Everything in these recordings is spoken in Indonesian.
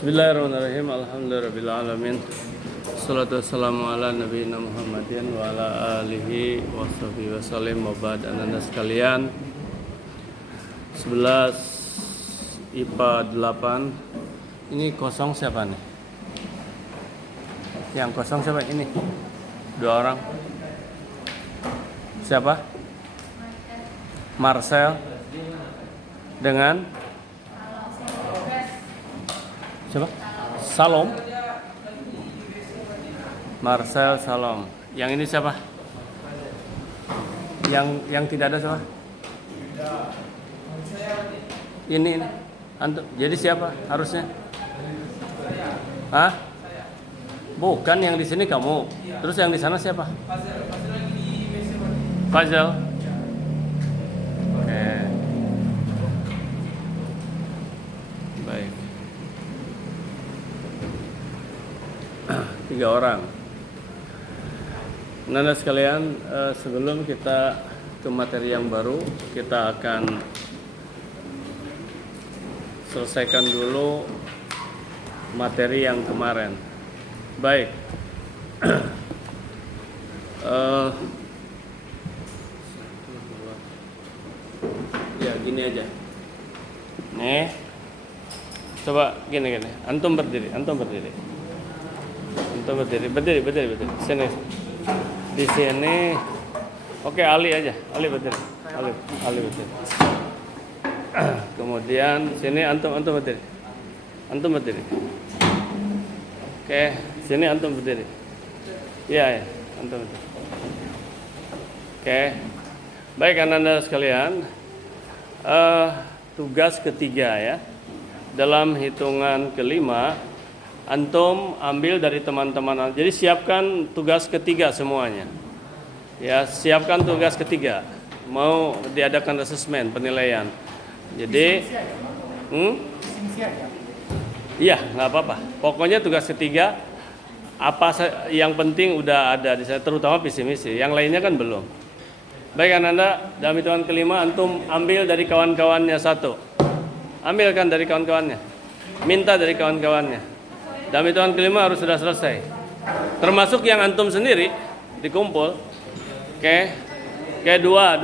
Bismillahirrahmanirrahim. Alhamdulillahirrabbilalamin. Wassalatu wassalamu ala nabiyina Muhammadin wa ala alihi wa sahbihi wasallim. Wa ba'd, anak-anak sekalian, 11 IPA 8. Ini kosong siapa nih? Yang kosong siapa? Ini 2 orang. Siapa? Marcel dengan siapa? Salom. Marcel, Salom. Yang ini siapa? Yang tidak ada siapa? Ini. Antum. Jadi siapa harusnya? Hah? Bukan, yang di sini kamu. Terus yang di sana siapa? Fazal. Oke. Baik. 3 orang. Nanda sekalian, sebelum kita ke materi yang baru, kita akan selesaikan dulu materi yang kemarin. Baik. Ya gini aja. Nih, coba gini. Antum berdiri. Berdiri. Sini. Di sini. Oke, Ali aja. Ali berdiri. Ali berdiri. Kemudian sini antum berdiri. Oke, sini antum berdiri. Iya, antum berdiri. Oke. Baik, anak-anak sekalian. Tugas ketiga ya. Dalam hitungan kelima, antum ambil dari teman-teman. Jadi siapkan tugas ketiga semuanya. Ya, siapkan tugas ketiga. Mau diadakan asesmen, penilaian. Jadi, iya, nggak apa-apa. Pokoknya tugas ketiga, apa yang penting udah ada di sana, terutama visi misi. Yang lainnya kan belum. Baik anak-anak, dalam hitungan kelima, antum ambil dari kawan-kawannya satu. Ambilkan dari kawan-kawannya. Minta dari kawan-kawannya. Dalam hitungan kelima harus sudah selesai. Termasuk yang antum sendiri dikumpul. Oke, dua.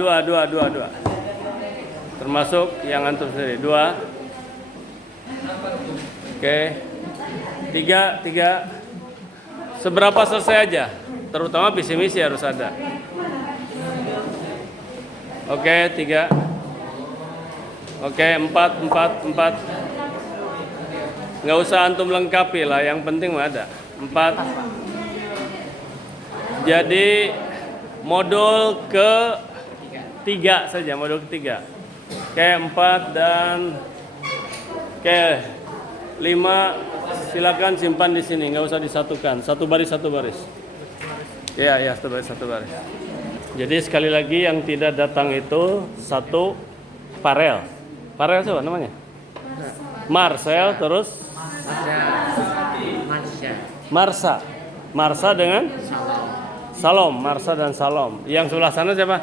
Termasuk yang antum sendiri 2. Oke, 3. Seberapa selesai aja. Terutama visi misi harus ada. Oke, 3. Oke, 4. Nggak usah antum lengkapi lah, yang penting mah ada 4. Jadi modul ke-3 saja, modul ke-3. Oke, 4 dan oke 5 silakan simpan di sini, nggak usah disatukan, satu baris. Ya, satu baris. Jadi sekali lagi yang tidak datang itu 1 Farel siapa namanya? Marcel, terus Marsa dengan Salom. Marsa dan Salom. Yang sebelah sana siapa?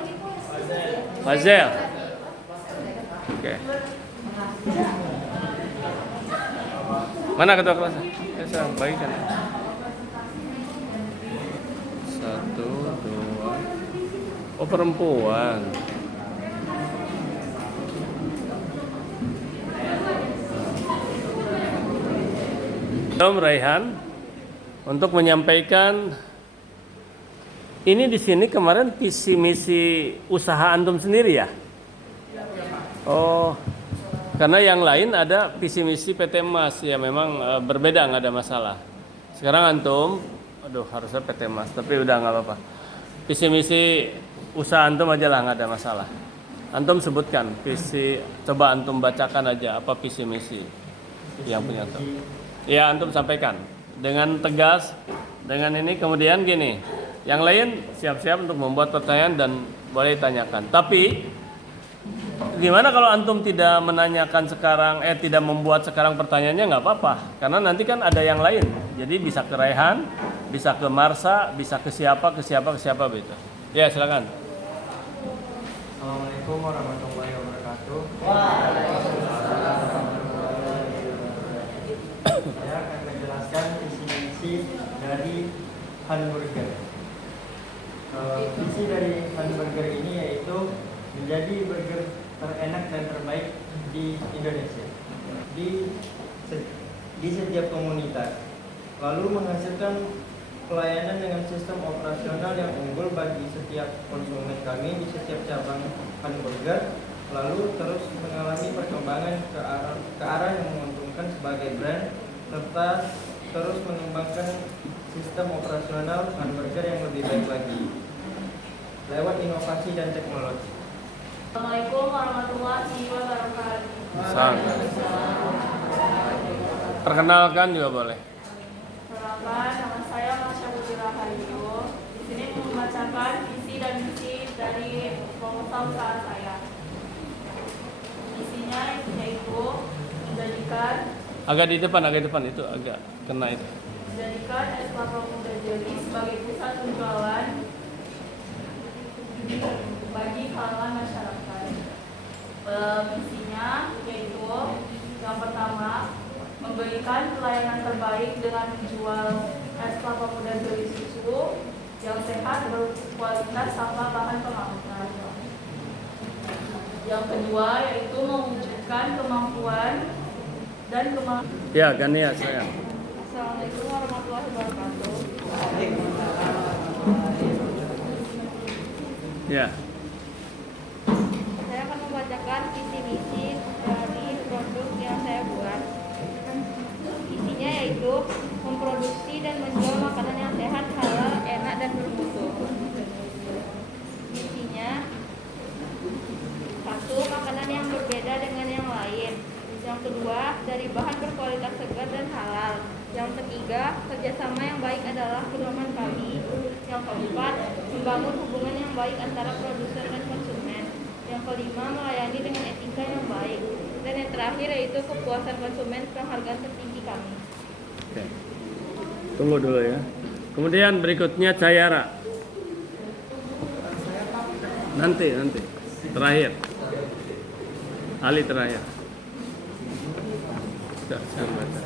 Fazel. Oke. Mana ketua kelas? Saya bagikan. 1, 2. Oh, perempuan. Om Raihan untuk menyampaikan ini di sini kemarin visi misi usaha antum sendiri ya? Oh, karena yang lain ada visi misi PT Mas ya, memang berbeda, nggak ada masalah. Sekarang antum, harusnya PT Mas, tapi udah nggak apa-apa. Visi misi usaha antum aja lah, nggak ada masalah. Antum sebutkan visi, coba antum bacakan aja apa visi misi yang punya antum. Ya, antum sampaikan dengan tegas, dengan ini. Kemudian gini, yang lain siap-siap untuk membuat pertanyaan dan boleh ditanyakan. Tapi gimana kalau antum tidak menanyakan sekarang, tidak membuat sekarang pertanyaannya, nggak apa-apa. Karena nanti kan ada yang lain. Jadi bisa ke Raihan, bisa ke Marsa, bisa ke siapa begitu. Ya, silakan. Assalamualaikum warahmatullahi wabarakatuh. Saya akan menjelaskan visi misi dari Hamburger. Visi dari Hamburger ini yaitu menjadi burger terenak dan terbaik di Indonesia, di setiap komunitas, lalu menghasilkan pelayanan dengan sistem operasional yang unggul bagi setiap konsumen kami di setiap cabang Hamburger, lalu terus mengalami perkembangan ke arah yang menguntungkan sebagai brand, serta terus mengembangkan sistem operasional Hamburger yang lebih baik lagi lewat inovasi dan teknologi. Assalamualaikum warahmatullahi wabarakatuh. Perkenalkan juga boleh. Perkenalkan, nama saya Masya Putri Rahayu. Di sini membacakan visi dan misi dari pengusaha usaha saya. Misinya yaitu menjadikan Agak di depan itu agak kena itu. menjadikan es kelapa muda Jeli sebagai pusat penjualan bagi kalangan masyarakat. Misinya yaitu yang pertama, memberikan pelayanan terbaik dengan menjual es kelapa muda Jeli susu yang sehat, berkualitas tanpa bahan pengawet. Yang kedua yaitu mewujudkan kemampuan dan Ya, Gania sayang. Assalamualaikum warahmatullahi wabarakatuh. Ya. Saya akan membacakan visi misi dari produk yang saya buat. Isinya yaitu memproduksi dan menjual makanan yang sehat, halal, enak, dan bermutu. Misinya, satu, makanan yang berbeda dengan yang lain. Yang kedua, dari bahan berkualitas segar dan halal. Yang ketiga, kerjasama yang baik adalah pedoman kami. Yang keempat, membangun hubungan yang baik antara produsen dan konsumen. Yang kelima, melayani dengan etika yang baik. Dan yang terakhir yaitu kepuasan konsumen, penghargaan tertinggi kami. Oke. Tunggu dulu ya. Kemudian berikutnya Cayara. Nanti. Terakhir. Ali terakhir. Saya baca.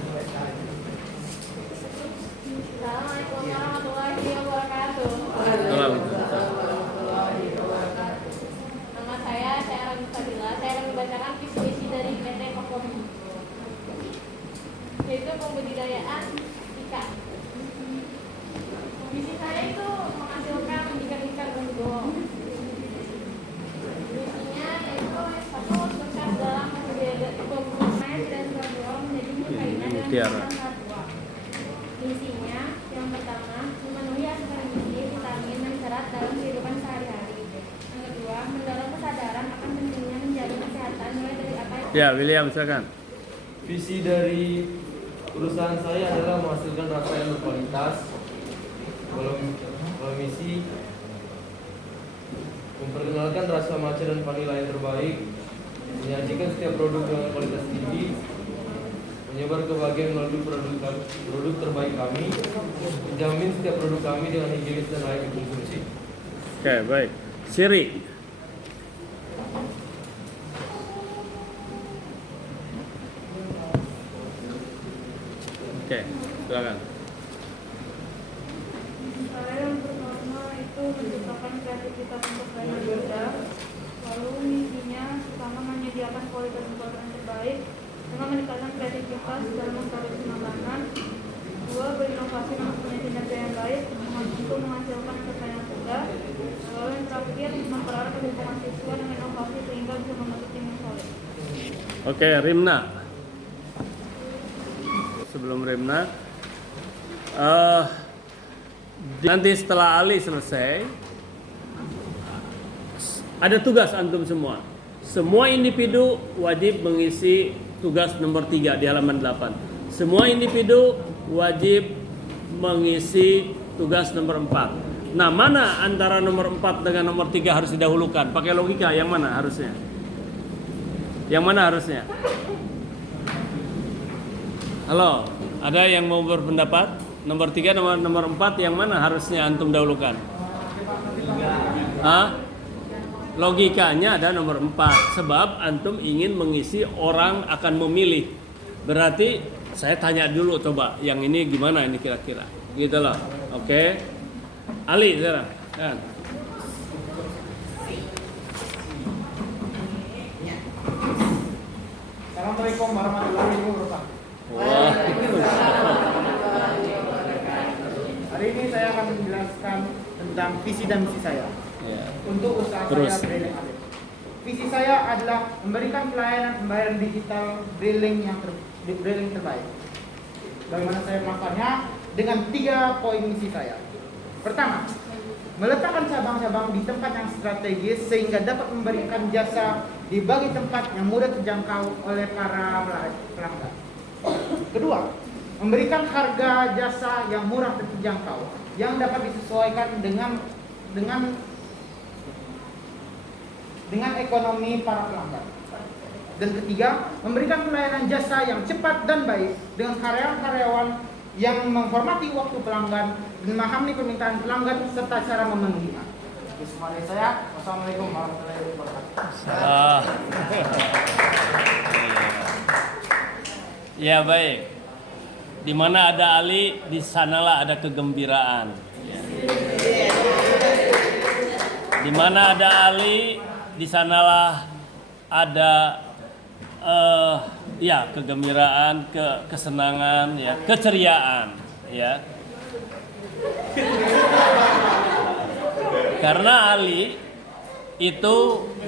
Assalamualaikum warahmatullahi wabarakatuh. Nama saya Rami Fadila. Saya akan membacakan visi misi dari PT Kokomi, yaitu pembudidayaan ikan. Misi saya itu menghasilkan ikan unggul. Misinya yaitu satu, sukses dalam pembudidayan dan berjual menjadi persaingan dengan ikan satwa. Misinya yang pertama, memenuhi asupan gizi, vitamin, dan serat dalam kehidupan sehari-hari. Yang kedua, mendorong kesadaran akan pentingnya menjaga kesehatan mulai dari apa yang Ya, William silakan. Visi dari perusahaan saya adalah menghasilkan rasa yang berkualitas. Kalau misi memperkenalkan rasa matcha dan vanila yang terbaik, menyajikan setiap produk dengan kualitas tinggi, menyebar kebahagiaan melalui produk terbaik kami, menjamin setiap produk kami dengan higienis dan layak dikonsumsi. Oke, baik. Siri. Oke, silakan. Saya yang pertama itu menciptakan kreativitas untuk lain berbeda. Lalu misinya pertama menyediakan kualitas makanan terbaik dengan meningkatkan kreativitas dalam memproduksi makanan. Dua, berinovasi dan mempunyai kinerja yang baik untuk menghasilkan pesaing yang mudah. Lalu yang terakhir, mempererat hubungan siswa dengan inovasi sehingga bisa membentuk tim yang solid. Oke, Rimna. Sebelum Rimna, nanti setelah Ali selesai, ada tugas antum semua. Semua individu wajib mengisi tugas nomor 3 di halaman 8. Semua individu wajib mengisi tugas nomor 4. Nah, mana antara nomor 4 dengan nomor 3 harus didahulukan? Pakai logika, yang mana harusnya? Yang mana harusnya? Halo, ada yang mau berpendapat? Nomor 3, nomor 4, yang mana harusnya antum dahulukan? Hah? Logikanya ada nomor 4. Sebab antum ingin mengisi, orang akan memilih. Berarti saya tanya dulu coba yang ini gimana ini kira-kira. Gitu loh. Oke. Ali sekarang. Kan. Assalamualaikum warahmatullahi wabarakatuh. Wah. Hari ini saya akan menjelaskan tentang visi dan misi saya Ya. untuk usaha Terus. saya Drilling Alit. Visi saya adalah memberikan pelayanan pembayaran digital drilling drilling terbaik. Bagaimana saya melakukannya? Dengan 3 poin misi saya. Pertama, meletakkan cabang-cabang di tempat yang strategis sehingga dapat memberikan jasa di berbagai tempat yang mudah terjangkau oleh para pelanggan. Kedua, memberikan harga jasa yang murah dan terjangkau yang dapat disesuaikan dengan ekonomi para pelanggan. Dan ketiga, memberikan pelayanan jasa yang cepat dan baik dengan karyawan-karyawan yang menghormati waktu pelanggan dan memahami permintaan pelanggan serta cara memenuhinya. Itu semua dari saya. Wassalamualaikum warahmatullahi wabarakatuh. Salah. Ya baik. Di mana ada Ali, di sanalah ada kegembiraan. Di mana ada Ali, di sanalah ada ya kegembiraan, kesenangan, ya keceriaan, ya. Karena Ali itu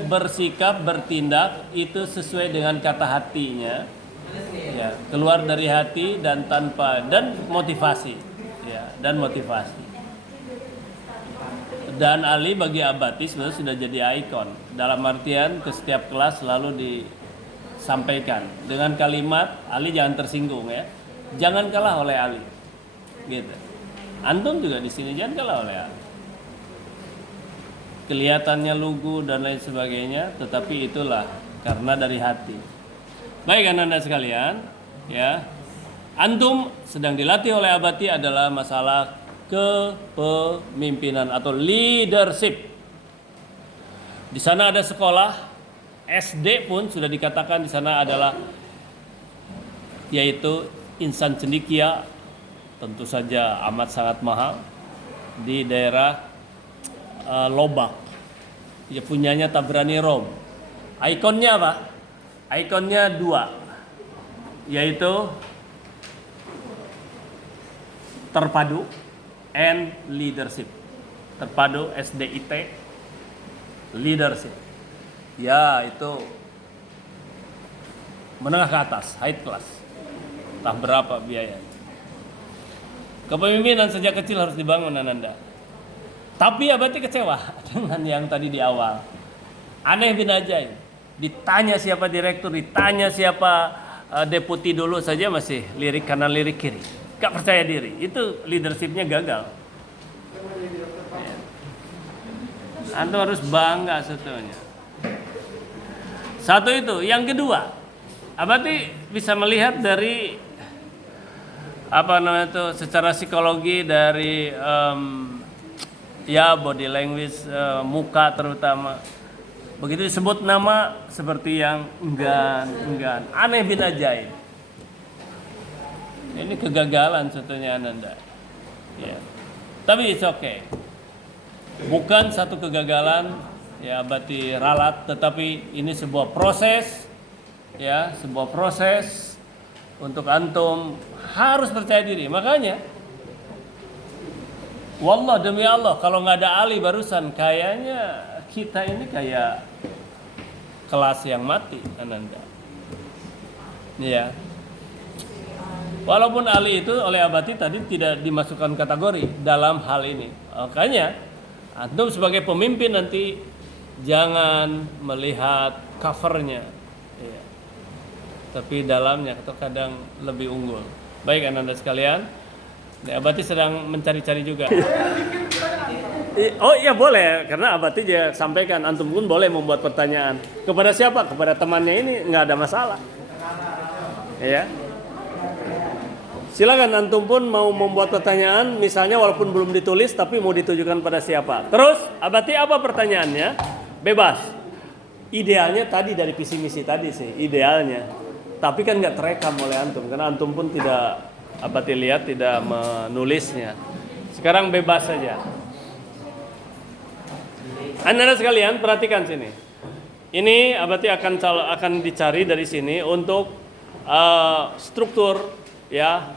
bersikap, bertindak itu sesuai dengan kata hatinya, ya, keluar dari hati dan motivasi, ya, dan motivasi. Dan Ali bagi Abati sebenarnya sudah jadi ikon. Dalam artian ke setiap kelas selalu disampaikan dengan kalimat Ali jangan tersinggung ya, jangan kalah oleh Ali, gitu. Antum juga di sini jangan kalah oleh Ali. Kelihatannya lugu dan lain sebagainya, tetapi itulah karena dari hati. Baik anak-anak sekalian, ya, antum sedang dilatih oleh Abati adalah masalah kepemimpinan atau leadership. Di sana ada sekolah, SD pun sudah dikatakan di sana adalah yaitu insan cendekia, tentu saja amat sangat mahal di daerah Lobak. Ya punyanya Tabrani Rom. Ikonnya apa? Ikonnya 2, yaitu terpadu and leadership. Terpadu SDIT leadership. Ya itu menengah ke atas, high class. Entah berapa biaya. Kepemimpinan sejak kecil harus dibangun Ananda. Tapi Abati kecewa dengan yang tadi di awal. Aneh bin ajaib. Ditanya siapa direktur, ditanya siapa deputi dulu saja masih lirik kanan lirik kiri. Gak percaya diri. Itu leadershipnya gagal. Antum harus bangga sebetulnya. Satu itu. Yang kedua, Abati bisa melihat dari secara psikologi dari ya body language, muka terutama. Begitu disebut nama seperti yang enggan, aneh bin ajaib. Ini kegagalan sebetulnya Ananda. Ya. Tapi it's okay. Bukan satu kegagalan ya Abati ralat, tetapi ini sebuah proses, ya, sebuah proses untuk antum harus percaya diri. Makanya wallah demi Allah, kalau nggak ada Ali barusan, kayaknya kita ini kayak kelas yang mati, Ananda. Ya. Walaupun Ali itu oleh Abati tadi tidak dimasukkan kategori dalam hal ini. Makanya, antum sebagai pemimpin nanti jangan melihat covernya, ya. Tapi dalamnya terkadang lebih unggul. Baik Ananda sekalian. Abati sedang mencari-cari juga. Oh iya boleh, karena Abati dia sampaikan antum pun boleh membuat pertanyaan. Kepada siapa? Kepada temannya ini nggak ada masalah. Ya. Silakan antum pun mau membuat pertanyaan, misalnya walaupun belum ditulis tapi mau ditujukan pada siapa. Terus Abati apa pertanyaannya? Bebas. Idealnya tadi dari visi misi tadi sih, idealnya. tapi kan nggak terekam oleh antum karena antum pun tidak lihat, tidak menulisnya. Sekarang bebas saja. Anda sekalian perhatikan sini. Ini berarti akan dicari dari sini untuk struktur ya,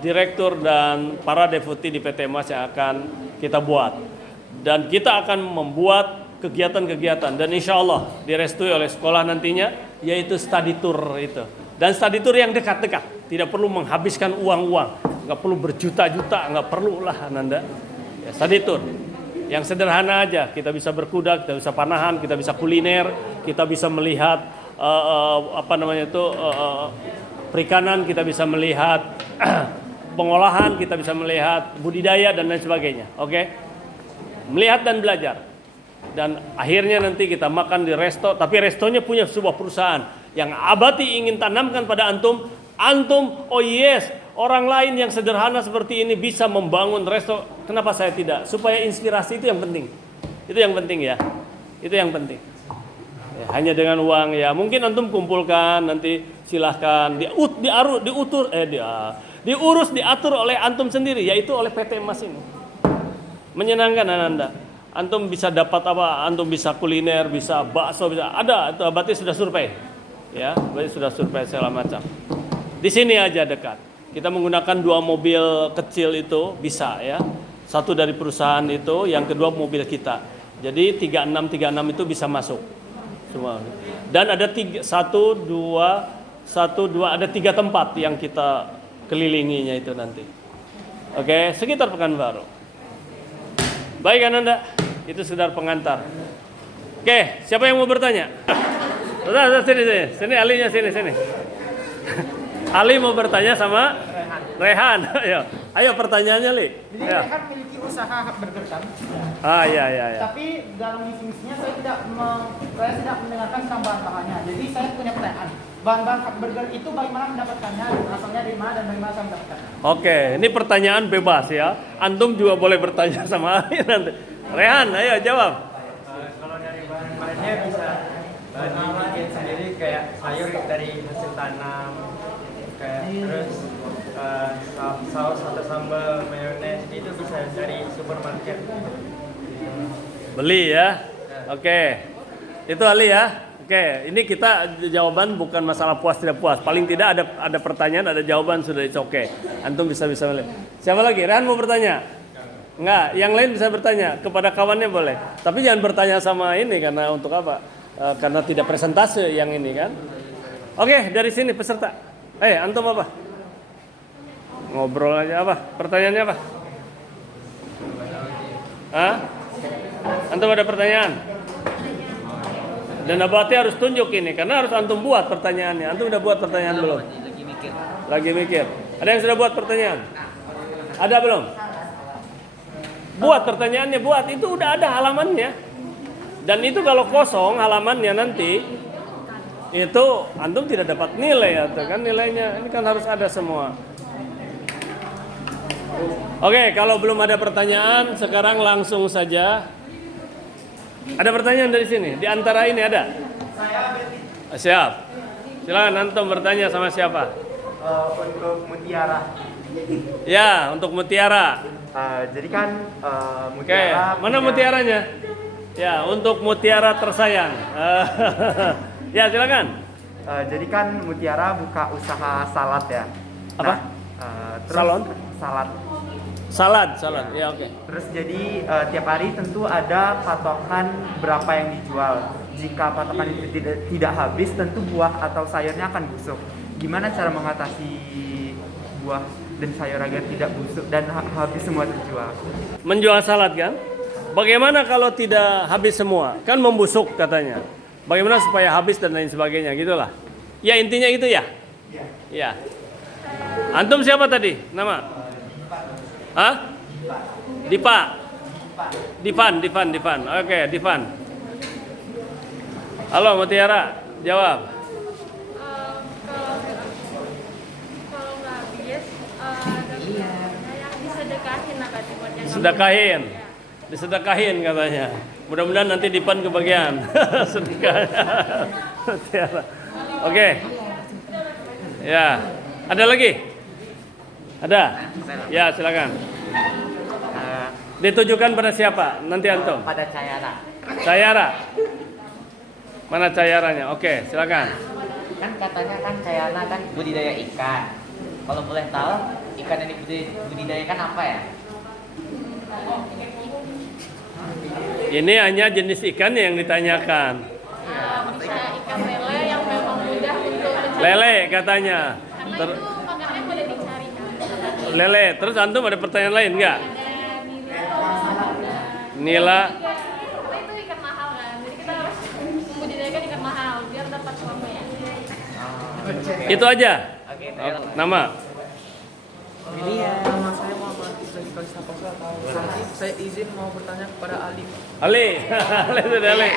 direktur dan para deputi di PT Mas yang akan kita buat. Dan kita akan membuat kegiatan-kegiatan dan insya Allah direstui oleh sekolah nantinya, yaitu study tour itu. Dan study tour yang dekat-dekat, tidak perlu menghabiskan uang-uang, nggak perlu berjuta-juta, nggak perlu lah Ananda. Ya, study tour yang sederhana aja, kita bisa berkuda, kita bisa panahan, kita bisa kuliner, kita bisa melihat perikanan, kita bisa melihat pengolahan, kita bisa melihat budidaya dan lain sebagainya. Oke? Melihat dan belajar. Dan akhirnya nanti kita makan di resto, tapi restonya punya sebuah perusahaan yang abadi ingin tanamkan pada antum, oh yes, orang lain yang sederhana seperti ini bisa membangun resto, kenapa saya tidak? Supaya inspirasi itu yang penting. Itu yang penting ya. Itu yang penting. Ya, hanya dengan uang ya, mungkin antum kumpulkan nanti silahkan diurus diatur oleh antum sendiri, yaitu oleh PT Mas ini. Menyenangkan Anda. Antum bisa dapat apa? Antum bisa kuliner, bisa bakso, bisa ada. Itu berarti sudah survei. Ya, berarti sudah survei segala macam. Di sini aja dekat. Kita menggunakan 2 mobil kecil itu bisa ya. Satu dari perusahaan itu, yang kedua mobil kita. Jadi 36 itu bisa masuk semua. Dan ada 1, 2 ada 3 tempat yang kita kelilinginya itu nanti. Oke, sekitar Pekanbaru. Baik kan Anda? Itu sekedar pengantar. Oke, siapa yang mau bertanya? Sudah, sini alinya sini. Ali mau bertanya sama Rehan. Ayo pertanyaannya, Li. Jadi Ya. Rehan memiliki usaha burger kan? Iya. Tapi dalam misi-misinya saya tidak mendengarkan tentang bahan-bahannya. Jadi saya punya pertanyaan. Bahan-bahan burger itu bagaimana mendapatkannya? Asalnya dari mana dan bagaimana saya mendapatkannya? Oke, ini pertanyaan bebas ya. Antum juga boleh bertanya sama Ali nanti. Rehan, ayo jawab. Kalau dari bahan-bahannya bisa dibikin sendiri, kayak sayur dari hasil tanam, kayak terus saus atau sambal, mayones itu bisa dari supermarket. Beli ya. Oke. Itu Ali ya. Oke, ini kita jawaban bukan masalah puas tidak puas. Paling tidak ada pertanyaan, ada jawaban, sudah it's okay. Antum bisa melihat. Siapa lagi? Rehan mau bertanya? Enggak, yang lain bisa bertanya kepada kawannya boleh. Tapi jangan bertanya sama ini karena untuk apa? Karena tidak presentase yang ini kan. Oke, dari sini peserta. Antum apa? Ngobrol aja apa? Pertanyaannya apa? Hah? Antum ada pertanyaan? Dan Abati harus tunjuk ini karena harus antum buat pertanyaannya. Antum udah buat pertanyaan belum? Lagi mikir. Ada yang sudah buat pertanyaan? Ada belum? Buat pertanyaannya, buat. Itu udah ada halamannya. Dan itu kalau kosong halamannya nanti, itu antum tidak dapat nilai atau kan nilainya. Ini kan harus ada semua. Oke, kalau belum ada pertanyaan, sekarang langsung saja. Ada pertanyaan dari sini? Di antara ini ada? Siap. Silakan antum bertanya sama siapa? Untuk mutiara. Ya, untuk mutiara. Jadi kan Oke, mutiara. mana mutiaranya? Ya, untuk mutiara tersayang. Ya, silakan. Jadi kan mutiara buka usaha salad ya. Apa? Terus Salon? Salad. Salad. Ya, oke. Terus jadi tiap hari tentu ada patokan berapa yang dijual. Jika patokan itu tidak habis, tentu buah atau sayurnya akan busuk. Gimana cara mengatasi buah dan sayur agar tidak busuk dan habis semua terjual? Menjual salad kan? Bagaimana kalau tidak habis semua? Kan membusuk katanya. Bagaimana supaya habis dan lain sebagainya, gitulah. Ya intinya itu ya. Ya. Antum siapa tadi? Nama? Hah? Dipan. Oke, Dipan. Halo Mutiara, jawab. Kalau nggak habis, ada yang disedekahin lah Kak, buat yang Sedekahin. Disedekahin katanya. Mudah-mudahan nanti Dipan kebagian. Sedekah. Mutiara. Oke. Ya. Ada lagi? Ada? Ya, silakan. Ditujukan pada siapa? Nanti antum. Pada Cayara. Cayara. Mana cayaranya? Oke, silakan. Kan katanya kan Cayana kan budidaya ikan. Kalau boleh tahu ikan yang dibudidayakan apa ya? Ini hanya jenis ikan yang ditanyakan. Bisa ikan lele yang memang mudah untuk mencari. Lele katanya. Karena itu makanannya mudah dicari. Lele. Terus antum ada pertanyaan lain nggak? Ada Nila. karena itu ikan mahal kan. Jadi kita harus membudidayakan ikan mahal biar dapat uangnya. Itu aja. Oke, Nama. Nama saya Muhammad Islam Saposa. Saya izin mau bertanya kepada Ali. Ali. Ali sudah Ali.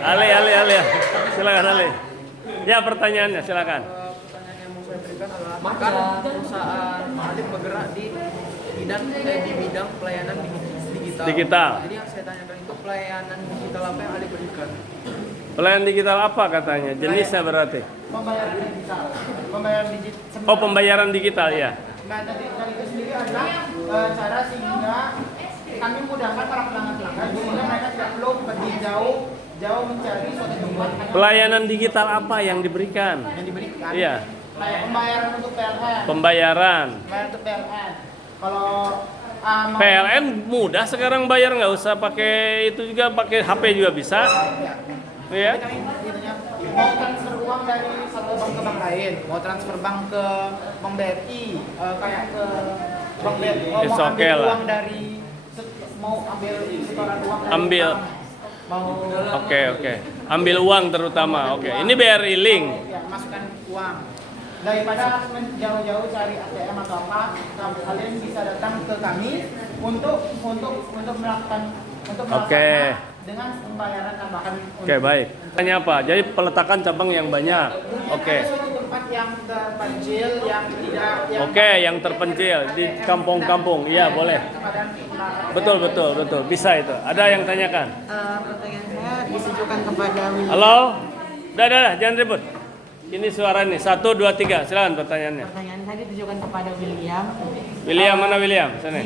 Ali. Silakan Ali. Ya, pertanyaannya silakan. Pertanyaan yang mau saya berikan adalah kan perusahaan Ali bergerak di bidang pelayanan digital. Digital. Jadi yang saya tanyakan itu pelayanan digital apa yang Ali berikan? Pelayanan digital apa katanya? Jenisnya berarti? Pembayaran digital. Pembayaran digital. Oh, pembayaran digital ya. Nah, dari itu sendiri adalah cara sehingga kami mudahkan para pelanggan sehingga mereka tidak perlu pergi jauh mencari suatu tempat Pelayanan digital apa yang diberikan? yang diberikan. Iya. Kayak pembayaran untuk PLN. Pembayaran. Pembayaran untuk PLN. Kalau mau- PLN mudah sekarang bayar, nggak usah pakai itu juga, pakai HP juga bisa. Jadi Iya. kami intinya mau transfer uang dari satu bank ke bank lain, mau transfer bank ke bank BRI, kayak ke bank BRI, mau It's ambil okay lah. uang dari mau ambil setoran uang dari Ambil. bank, mau Oke. Ambil uang terutama. Oke. Ini BRI Link. ya, masukkan uang. Daripada harus jauh-jauh cari ATM atau apa, kalian bisa datang ke kami untuk melakukan Oke. dengan pembayaran tambahan. Oke, baik. Tanya apa? Jadi peletakan cabang yang banyak. Oke. Ada suatu tempat yang terpencil, yang tidak, Oke, yang terpencil di kampung-kampung. Iya, boleh. Betul. Bisa itu. Ada yang tanyakan? Pertanyaan saya ditujukan kepada William. Halo? Udah, jangan ribut. Ini suara nih. 1, 2, 3. Silakan pertanyaannya. Pertanyaan saya ditujukan kepada William. William mana William? Sini.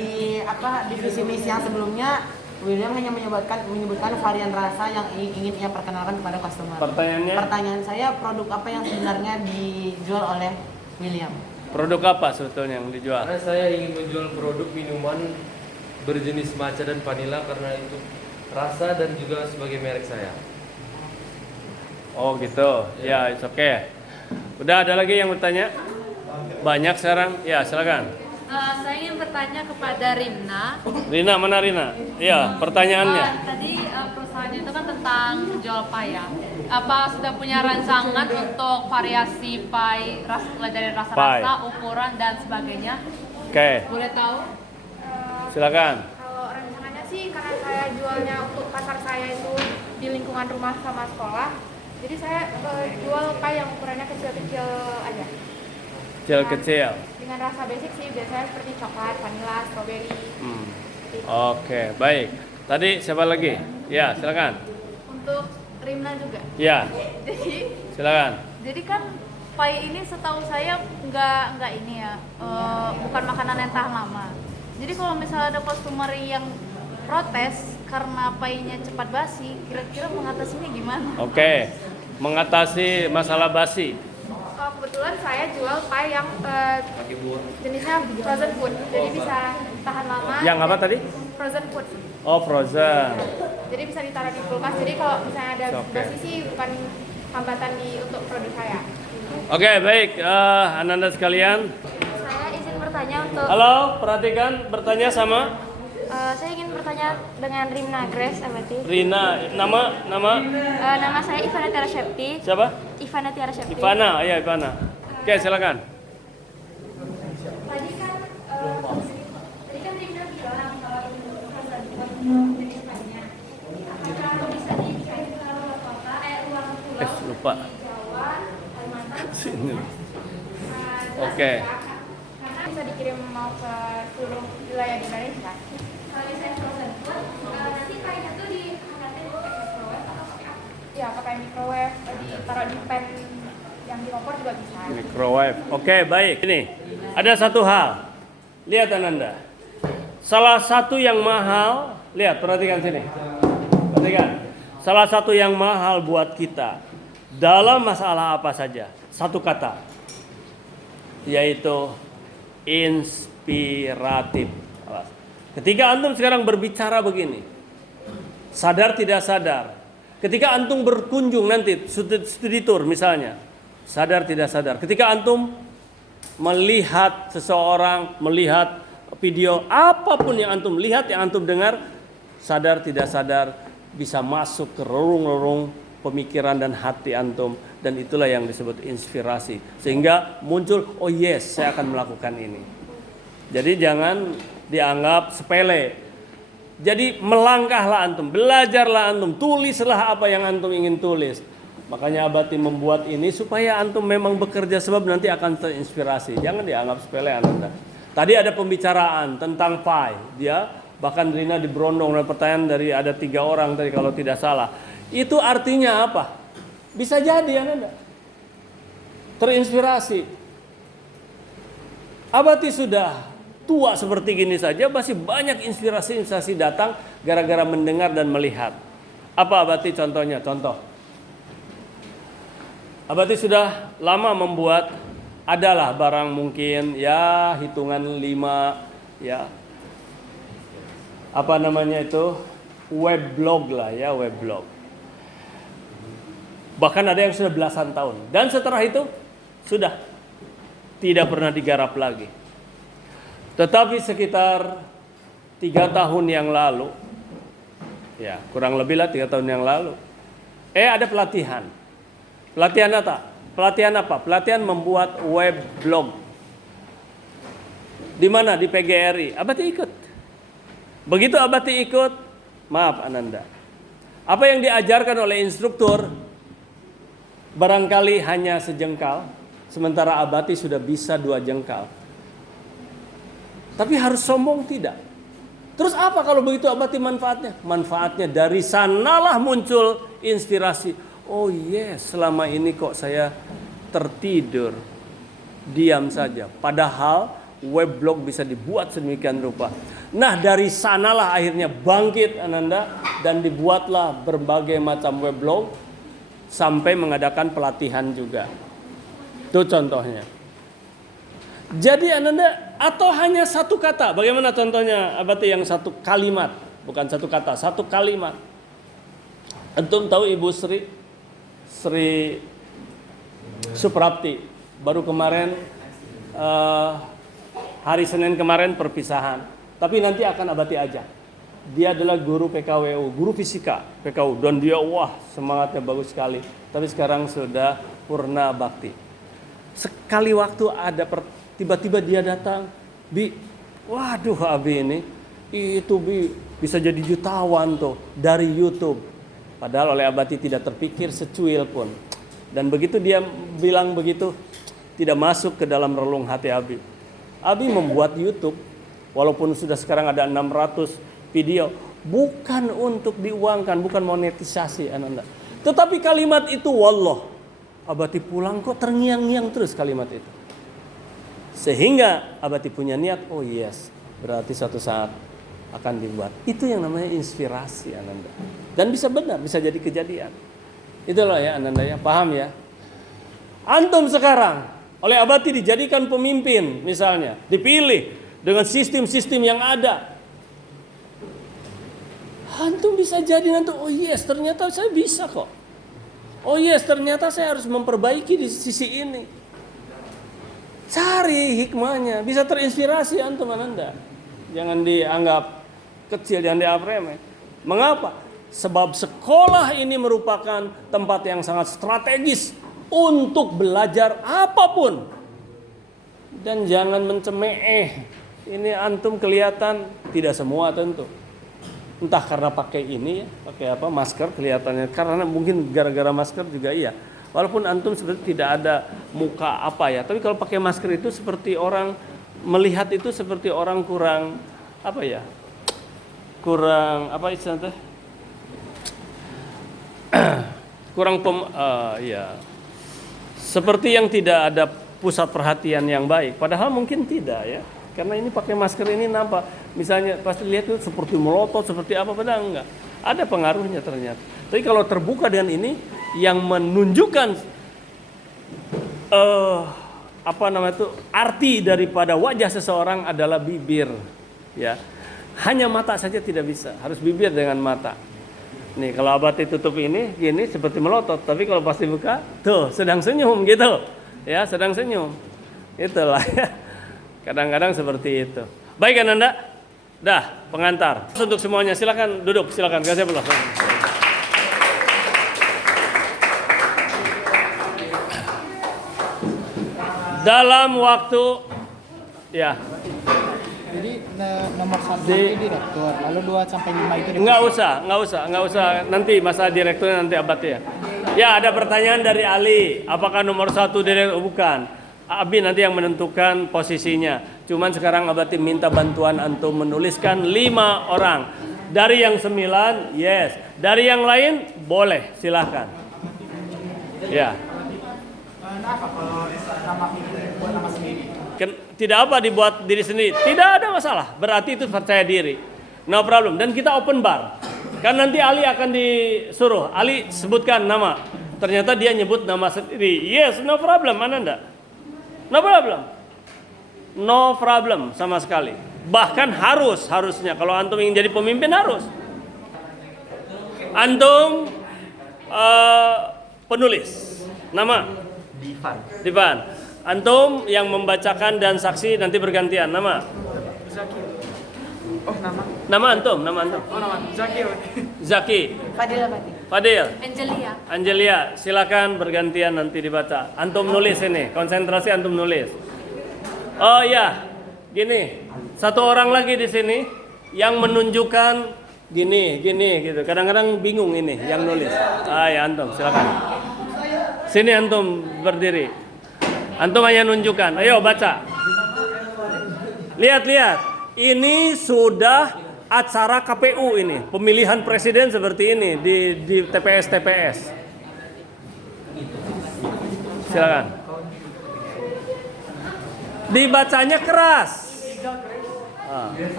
Di visi misi yang sebelumnya William hanya menyebutkan varian rasa yang ingin ia perkenalkan kepada customer. Pertanyaannya? Pertanyaan saya, produk apa yang sebenarnya dijual oleh William? Produk apa sebetulnya yang dijual? Karena saya ingin menjual produk minuman berjenis matcha dan vanilla karena itu rasa dan juga sebagai merek saya. Oh gitu. Ya, it's okay. Udah ada lagi yang bertanya? Banyak sekarang? Ya, silakan. Saya ingin bertanya kepada Rimna. Rina, mana Rina? Iya, pertanyaannya. Tadi perusahaan itu kan tentang jual pie ya. Apa sudah punya rancangan untuk variasi pie mulai dari rasa-rasa, ukuran dan sebagainya? Oke, Boleh tahu? silakan. Kalau rencananya sih karena saya jualnya untuk pasar saya itu di lingkungan rumah sama sekolah. Jadi saya jual pie yang ukurannya kecil-kecil aja. Kecil-kecil. Dengan rasa basic sih biasanya seperti coklat, vanilla, strawberry. Oke, baik. Tadi siapa lagi? Ya, silakan. Untuk Rimna juga. Ya, Jadi silakan. kan pie ini setahu saya nggak ini ya, bukan makanan yang tahan lama. Jadi kalau misalnya ada customer yang protes karena pie-nya cepat basi, kira-kira mengatasinya gimana? Oke, mengatasi masalah basi. Kebetulan saya jual pie yang jenisnya frozen food, jadi bisa tahan lama. Yang apa tadi? Frozen food. Oh, frozen. Jadi bisa ditaruh di kulkas. Jadi kalau misalnya ada Oke. basi sih bukan hambatan untuk produk saya. Oke, baik. Ananda sekalian. Saya izin bertanya untuk Halo, perhatikan bertanya sama saya ingin bertanya dengan Rimna Grace Abati. Rina. Nama Nama saya Ivana Tiara Shepti. siapa? Ivana Tiara Shepti. Ivana. Ya, Ivana. Oke, silakan. Tadi kan Rimna bilang kalau jenis banyak. Apakah bisa dikirim ke luar kota, luar pulau? Lupa. Di Jawa, Kalimantan. Sini. Jelas Oke. ya, karena bisa dikirim mau ke seluruh wilayah di Indonesia. Kalau misalnya frozen food, nanti kayaknya tuh dihangatin pakai microwave atau pakai apa? Ya, pakai microwave, ditaruh di pan yang di kompor juga bisa. Microwave. Oke, baik. Ini ada satu hal. Lihat Ananda. Salah satu yang mahal, lihat, perhatikan sini. Perhatikan. Salah satu yang mahal buat kita dalam masalah apa saja, satu kata, yaitu inspiratif. Ketika antum sekarang berbicara begini, sadar tidak sadar, ketika antum berkunjung nanti studi tour misalnya, sadar tidak sadar, ketika antum melihat seseorang, melihat video apapun yang antum lihat, yang antum dengar, sadar tidak sadar bisa masuk ke relung-relung pemikiran dan hati antum, dan itulah yang disebut inspirasi, sehingga muncul, oh yes, saya akan melakukan ini. Jadi jangan dianggap sepele. Jadi melangkahlah antum, belajarlah antum, tulislah apa yang antum ingin tulis. Makanya Abati membuat ini supaya antum memang bekerja, sebab nanti akan terinspirasi. Jangan dianggap sepele Anda. Tadi ada pembicaraan tentang pi, dia bahkan Rina diberondong dan pertanyaan dari ada 3 orang tadi kalau tidak salah. Itu artinya apa? Bisa jadi Anda terinspirasi. Abati sudah tua seperti gini saja, masih banyak inspirasi datang gara-gara mendengar dan melihat. Apa Abati contohnya? Contoh, Abati sudah lama membuat, adalah barang mungkin ya hitungan 5 ya, apa namanya itu, weblog lah ya, weblog. Bahkan ada yang sudah belasan tahun, dan setelah itu sudah tidak pernah digarap lagi. Tetapi sekitar 3 tahun yang lalu, ya kurang lebih lah 3 tahun yang lalu, ada pelatihan. Pelatihan apa? Pelatihan apa? Pelatihan membuat web blog. Di mana? Di PGRI. Abati ikut. Begitu Abati ikut, maaf Ananda, apa yang diajarkan oleh instruktur barangkali hanya sejengkal, sementara Abati sudah bisa 2 jengkal. Tapi harus sombong tidak. Terus apa kalau begitu Abati manfaatnya? Manfaatnya dari sanalah muncul inspirasi. Oh yes, selama ini kok saya tertidur, diam saja. Padahal weblog bisa dibuat sedemikian rupa. Nah dari sanalah akhirnya bangkit Ananda, dan dibuatlah berbagai macam weblog sampai mengadakan pelatihan juga. Itu contohnya. Jadi Ananda, atau hanya satu kata. Bagaimana contohnya Abati yang satu kalimat, bukan satu kata, satu kalimat. Antum tahu Ibu Sri Suprapti, baru kemarin hari Senin kemarin perpisahan. Tapi nanti akan Abati ajak. Dia adalah guru PKWU, guru fisika PKU, dan dia wah semangatnya bagus sekali. Tapi sekarang sudah purna bakti. Sekali waktu ada tiba-tiba dia datang, Bi, waduh Abi ini, itu Bi bisa jadi jutawan tuh dari YouTube. Padahal oleh Abati tidak terpikir secuil pun. Dan begitu dia bilang begitu, tidak masuk ke dalam relung hati Abi. Abi membuat YouTube, walaupun sudah sekarang ada 600 video, bukan untuk diuangkan, bukan monetisasi Ananda. Tetapi kalimat itu, wallah, Abati pulang kok terngiang-ngiang terus kalimat itu. Sehingga Abati punya niat, oh yes, berarti suatu saat akan dibuat. Itu yang namanya inspirasi Ananda. Dan bisa benar, bisa jadi kejadian. Itulah ya Ananda ya, paham ya. Antum sekarang oleh Abati dijadikan pemimpin misalnya, dipilih dengan sistem-sistem yang ada. Antum bisa jadi nanti, oh yes, ternyata saya bisa kok. Oh yes, ternyata saya harus memperbaiki di sisi ini. Cari hikmahnya, bisa terinspirasi antum Ananda. Jangan dianggap kecil, jangan dianggap remeh. Mengapa? Sebab sekolah ini merupakan tempat yang sangat strategis untuk belajar apapun. Dan jangan mencemeh. Ini antum kelihatan, tidak semua tentu. Entah karena pakai ini ya, pakai apa, masker kelihatannya. Karena mungkin gara-gara masker juga iya. Walaupun antum sebenarnya tidak ada muka apa ya, tapi kalau pakai masker itu seperti orang melihat itu seperti orang kurang apa ya, kurang apa istilahnya, kurang seperti yang tidak ada pusat perhatian yang baik. Padahal mungkin tidak ya. Karena ini pakai masker ini nampak, misalnya pasti lihat itu seperti melotot, seperti apa, padahal enggak. Ada pengaruhnya ternyata. Tapi kalau terbuka dengan ini, yang menunjukkan arti daripada wajah seseorang adalah bibir, ya. Hanya mata saja tidak bisa, harus bibir dengan mata. Nih kalau Abati tutup ini, gini seperti melotot. Tapi kalau pas dibuka, tuh sedang senyum gitu, ya sedang senyum. Itulah ya. Kadang-kadang seperti itu. Baik Ananda, dah pengantar untuk semuanya. Silakan duduk, silakan. Kasih peluang. Dalam waktu, ya. Jadi nomor 1 itu direktur, lalu 2 sampai 5 itu Nggak usah. Nanti masalah direkturnya nanti Abati ya. Ya ada pertanyaan dari Ali. Apakah nomor 1 direktur? Bukan. Abi nanti yang menentukan posisinya. Cuman sekarang Abati minta bantuan antum menuliskan 5 orang. Dari yang 9, yes. Dari yang lain, boleh. Silahkan. Ya. Kenapa kalau nama ini buat nama sendiri? Tidak apa dibuat diri sendiri. Tidak ada masalah. Berarti itu percaya diri. No problem. Dan kita open bar. Kan nanti Ali akan disuruh. Ali sebutkan nama. Ternyata dia nyebut nama sendiri. Yes, no problem. Ananda. No problem. No problem sama sekali. Bahkan harusnya kalau antum ingin jadi pemimpin harus. Antum penulis. Nama? Divan. Antum yang membacakan dan saksi nanti bergantian. Nama? Zaki. Oh, nama. Nama antum. Oh, nama Zaki. Zaki. Fadil. Angelia, silakan bergantian nanti dibaca. Antum nulis ini, konsentrasi antum nulis. Oh iya, gini. Satu orang lagi di sini yang menunjukkan gini gitu. Kadang-kadang bingung ini yang nulis. Ya antum, silakan. Sini antum berdiri. Antum hanya nunjukkan. Ayo baca. Lihat. Ini sudah acara KPU ini, pemilihan presiden seperti ini di TPS. Silakan. Dibacanya keras.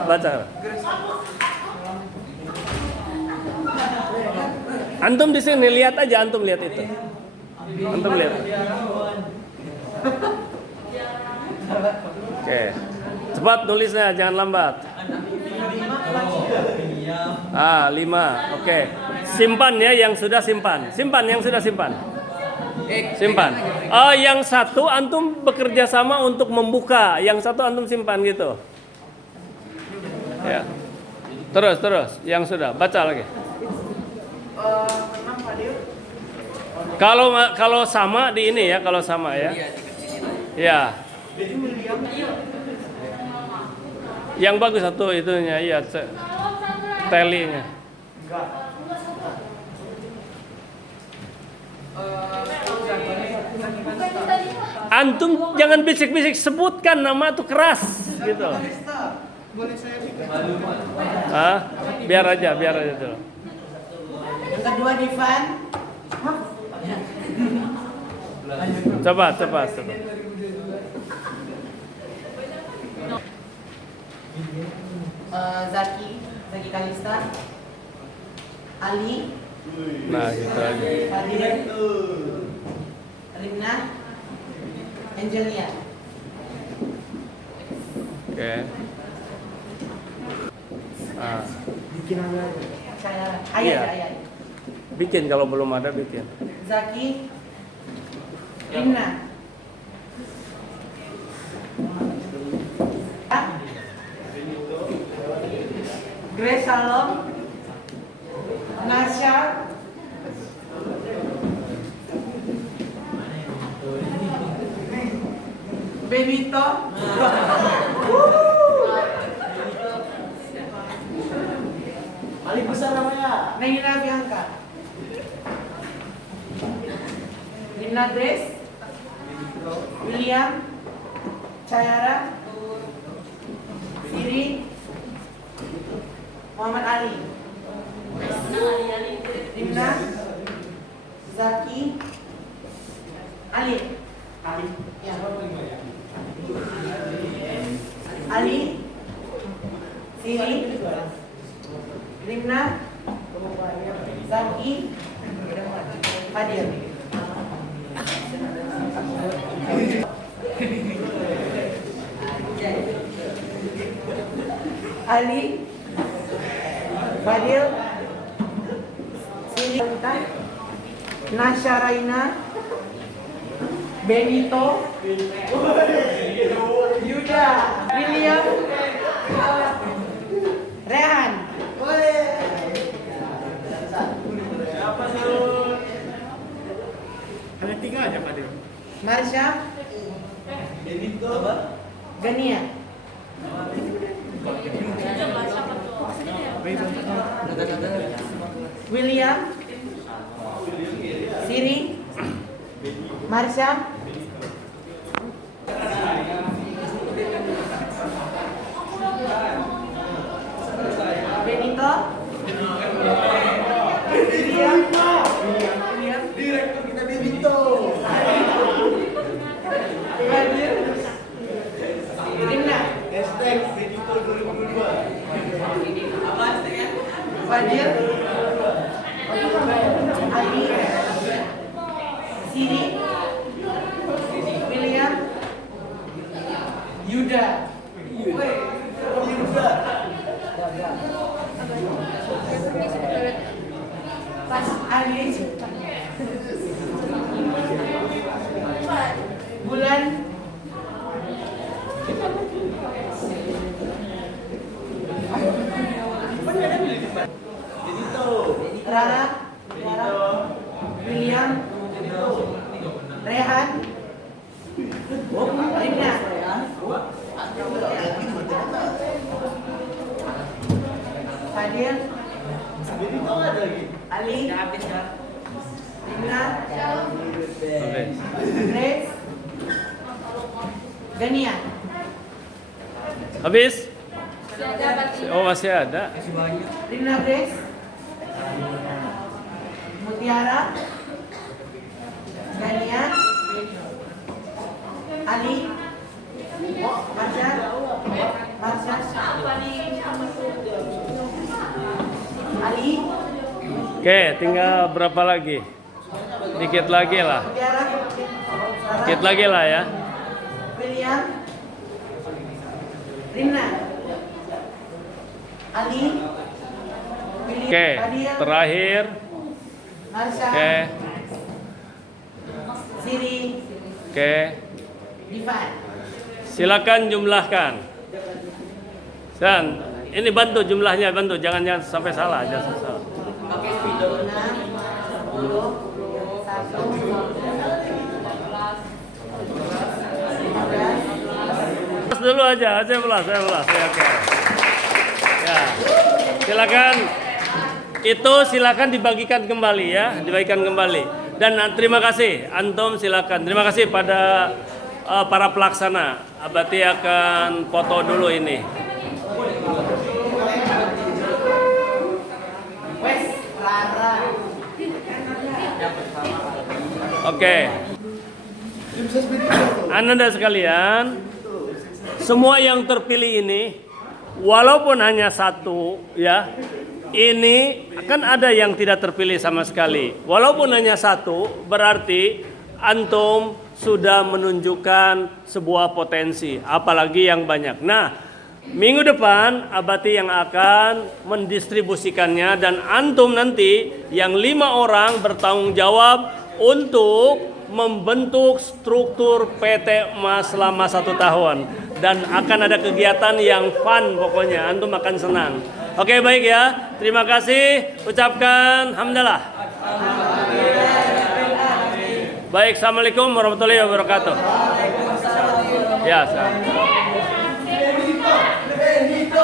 Baca. Antum di sini lihat aja, antum lihat itu. Antum lihat. Oke. Cepat nulisnya, jangan lambat. 5. Oke. Simpan ya yang sudah simpan. Simpan. Yang satu antum bekerja sama untuk membuka, yang satu antum simpan gitu. Ya. Terus yang sudah baca lagi. Kalau sama di ini ya, kalau sama ya. Ya. Yang bagus satu itunya, iya, talinya. Antum jangan bisik-bisik, sebutkan nama tuh keras gitu. Boleh saya bikin? Biar aja dulu. Yang kedua Divan. Coba. Zaki Kalista, Ali, Nah gitu aja. Fadil, Rina, Angelia. Oke. Bikin apa? Ayah. Bikin kalau belum ada bikin. Zaki, Rina, Grace Salom, Nasya, Benito, Paling besar namanya. Naila Bianca, Lina Grace, William, Chayara, Siri, Muhammad Ali, Rimna, Zaki, Ali. Ali, Siri, Rimna, Zaki, Fadil. Ali, Fadil, Siri, Nasya Raina, Benito, Yuda, William, Rehan. Hanya 3 aja Fadil. Marsha, Gania, William, Siri, Marsha, Benito, Direktur kita Benito. Fadil, Rimna, Hashtag Benito 2022. Fadil, Ali, Siri, William, Yuda. Pas Ali, Bulan, Rara, William, Rehan, Rimna, Fadil, Ali, Rimna, Grace, Gania. Habis? Oh, masih ada. Rimna, Grace, Mutiara, Gania, Ali, Marsha, Ali, Oke, tinggal berapa lagi? Dikit lagi lah. Mutiara, Dikit lagi lah ya. William, Rimna, Ali, William, Oke, Fadil, terakhir. Marsha, Oke, Siri, oke. Divan. Silakan jumlahkan. Dan ini bantu jumlahnya, bantu. Jangan sampai salah, jangan sampai salah. 6, 10, 1, 15. Dulu aja, saya belas. Ya, oke. Ya, silakan. Itu silakan dibagikan kembali ya, dibagikan kembali. Dan terima kasih, antum silakan. Terima kasih pada para pelaksana. Abati akan foto dulu ini. Wes, Rara. Oke. Anda sekalian, semua yang terpilih ini, walaupun hanya satu, ya, ini kan ada yang tidak terpilih sama sekali. Walaupun hanya satu, berarti antum sudah menunjukkan sebuah potensi, apalagi yang banyak. Nah, minggu depan Abati yang akan mendistribusikannya dan antum nanti yang 5 orang bertanggung jawab untuk membentuk struktur PT Emas selama 1 tahun dan akan ada kegiatan yang fun, pokoknya antum akan senang. Oke, baik ya, terima kasih, ucapkan hamdalah. Baik, assalamualaikum warahmatullahi wabarakatuh. Ya,